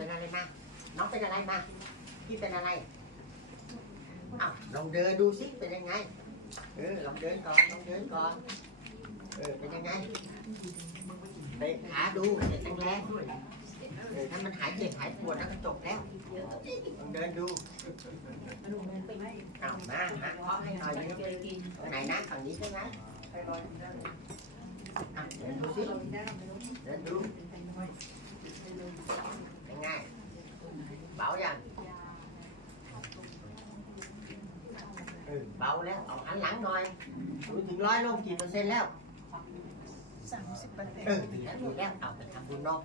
เป็นอะไรมา น้องเป็นอะไรมา พี่เป็นอะไรอ้าวลองเดินดูสิเป็นยังไง เออลองเดินก่อนลองเดินก่อน เออเป็นยังไงเตะขาดูเตะแรงๆเออถ้ามันหายเจ็บหายปวดแล้วก็จบแล้วลองเดินดูอ้าวมามาเคาะให้หน่อยนึงตรงไหนนะฝั่งนี้ใช่ไหมอะเดินดูสิเดินดู เป็นไงเบายังเออเบาแล้วเอาหันหลังหน่อยดูถึงร้อยลงกี่เปอร์เซ็นต์แล้วสามสิบเปอร์เซ็นเออต์ถึงแล้วถึงแล้วเอาไปทำบุญเนอก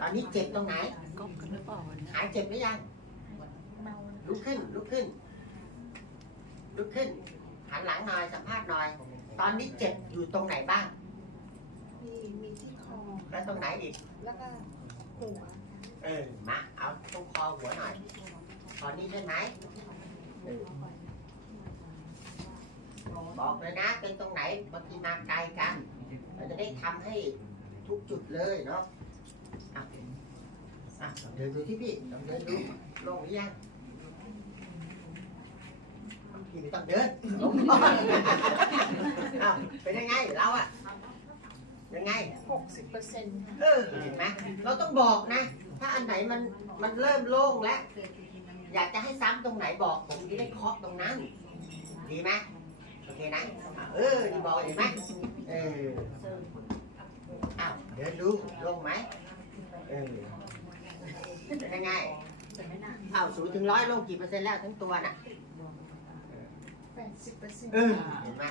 ตอนนี้เจ็บตรงไหนก้มกันหรือเปล่าหายเจ็บหรือยังเมาลุกขึ้นลุกขึ้นลุกขึ้นหันหลังหน่อยสัมภาษณ์หน่อย ตอนนี้เจ็บอยู่ตรงไหนบ้างมีมีที่คอแล้วตรงไหนอีกแล้วก็ หัวเออมาเอาตรงคอหัวหน่อย ตอนนี้ใช่ไหมเออบอกเลยนะเป็นตรงไหนบางทีมาไกลกันเราจะได้ทำให้ทุกจุดเลยเนาะอะอะลองเดินดูที่พี่ลองเดินดูลงหรือยังพี่ไม่ต้องเดินลงก่อนอ้าวเป็นยังไงเราอะยังไงห กสิบเปอร์เซ็นต์เออเห็นไหมเราต้องบอกนะ ถ้าอันไหนมันมันเริ่มโล่งแล้ว อยากจะให้ซ้ำตรงไหนบอกผมจะได้เคาะตรงนั้น ดีไหมโอเคนะอะเออดีบอกเห็นไหมเอออ้าวเดินดูโล่งไหมเออเป็นยังไงอ้าวศูนย์ถึงร้อยโล่งกี่เปอร์เซ็นต์แล้วทั้งตัวน่ะแปดสิบเปอร์เซ็นต์เออเห็นไหม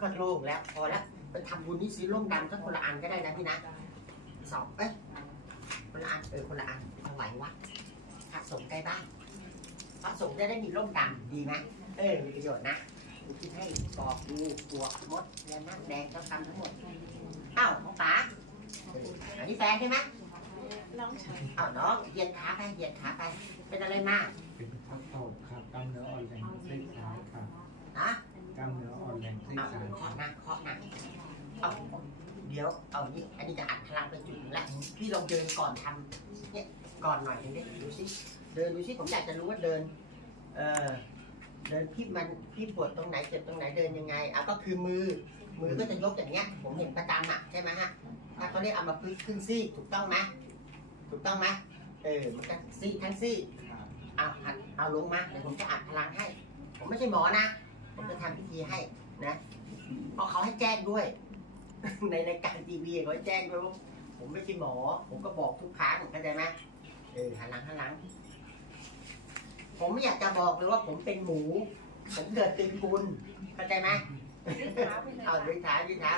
ก็โล่งแล้วพอแล้ว ไปทำบุญนี่สีร่มดำสักคนละอันก็ได้นะพี่นะสองเอ้ยคนละอันเออคนละอันถวายวัดพระสงฆ์ใกล้บ้านพระสงฆ์จะได้มีร่มดำดีไหมเออมีประโยชน์นะอุคิดให้ปอกงูปวกมดและน้ำแดงเจ้ากรรมทั้งหมดอ้าวของป๋าเอออันนี้แฟนใช่ไหมน้องชายอ้าวน้องเหยียดขาไปเหยียดขาไปเป็นอะไรมากเป็นข้อศอกครับกล้ามเนื้ออ่อนแรงซีกซ้ายครับ นะ กล้ามเนื้ออ่อนแรงซีก เอา ซ้าย เคาะหนะเคาะหนะเอาเดี๋ยว นี่จะอัดพลังไปจุดหนึ่งแล้วพี่ลองเดินก่อนทำเนี่ยก่อนหน่อยถึงได้ดูสิเดินดูสิผมอยากจะรู้ว่าเดิน เออเดินพี่มันพี่ปวดตรงไหนเจ็บตรงไหนเดินยังไงอะก็คือมือ มือก็จะยกอย่างเงี้ย ผมเห็นประจำอะใช่ไหมฮะถ้าเขาเรียกเอามาพึ่งขึ้นซี่ถูกต้องไหมถูกต้องไหมเออมันก็ซี่ทั้งซี่เอาอัดเอาลงมาเดี๋ยวผมจะอัดพลังให้ ผมไม่ใช่หมอนะ ผมจะทำพิธีให้นะเพราะเขาให้แจ้งด้วย ในรายการทีวีเขาให้แจ้งด้วยว่าผมไม่ใช่หมอ ผมก็บอกทุกครั้งเข้าใจไหมเออหันหลังหันหลัง ผมไม่อยากจะบอกเลยว่าผมเป็นหมู ผมเกิดเป็นกุลเข้าใจไหมเอายืนขายืนขา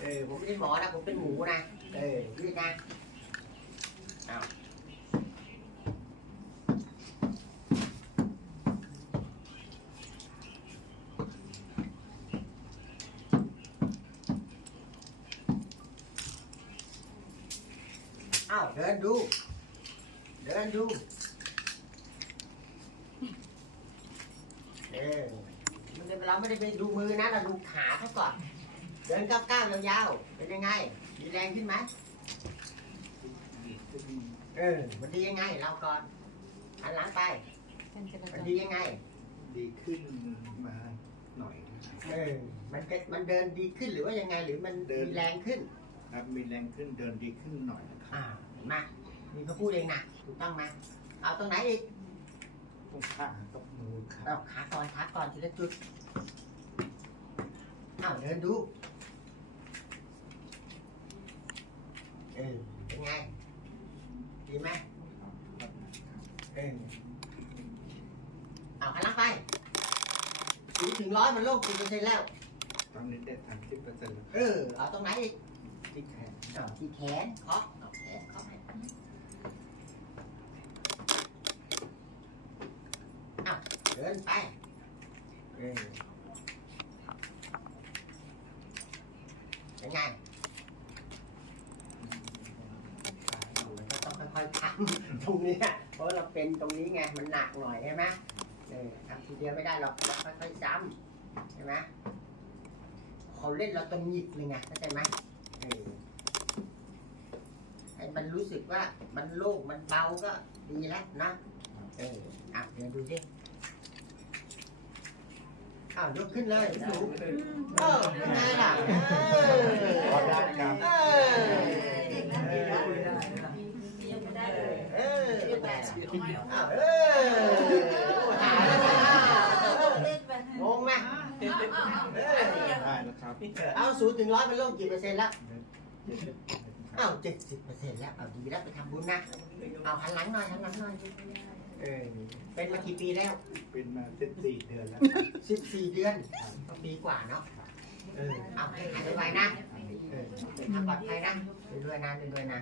เออผมไม่ใช่หมอนะผมเป็นหมูนะเออยืนนะเอาเอาเดินดู เดินดู เออมันเราไม่ได้ไปดูมือนะเราดูขาเขาก่อน เดินก้าวๆยาวๆเป็นยังไง มีแรงขึ้นไหมดีขึ้นเออ มันดียังไง เราก่อนหันหลังไปมันดียังไง ดีขึ้นมาหน่อยนะครับ เออ มันจะมันเดินดีขึ้นหรือว่ายังไงหรือมันเดิน มีแรงขึ้น ครับมีแรงขึ้นเดินดีขึ้นหน่อยนะครับอ่าเห็นไหมามีเขาพูดเองนะถูกต้องไหมเอาตรงไหนอีกตรงขากับมือครัเอาบขาก่อนขาก่อนทีละจุดเอาเดินดูเออเป็นไงดีไหมเออเอาหันหลังไปศูนย์ถึงร้อยมันโลกกี่เปอร์เซ็นต์แล้ว ตอนนี้ได้ทำสิบเปอร์เซ็นต์แล้วเออเอาตรงไหนอีก ที่แขนเอาที่แขนเคาะเอาแขนเคาะไปเอาเดินไปเออเป็นไงขาอยู่มันก็ต้องค่อยๆทำตรงนี้อะเพราะเราเป็นตรงนี้ไงมันหนักหน่อยใช่ไหมเออทำทีเดียวไม่ได้หรอกเราค่อยๆซ้ำใช่ไหมเขาเล่นเราต้องหยิบเลยไงเข้าใจไหมเออ ให้มันรู้สึกว่ามันโล่งมันเบาก็ดีแล้วนะเอออะเดี๋ยวดูดิอ้าวยกขึ้นเลยสูงเออยังไงล่ะเออพอได้ครับเออเอออ้าวเออหาแล้วนะงงไหมเออ ได้แล้วครับเอาศูนย์ถึงร้อยมันโล่งกี่เปอร์เซ็นต์แล้วอ้าวเจ็ดสิบเปอร์เซ็นต์แล้วเอาดีแล้วไปทำบุญนะเอาหันหลังหน่อยหันหลังหน่อยเออเป็นมากี่ปีแล้วเป็นมาสิบสี่เดือนแล้วสิบสี่เดือนก็ปีกว่าเนาะเออเอาให้หายไวๆนะเออทำปลอดภัยนะด้วยๆนะด้วยๆนะ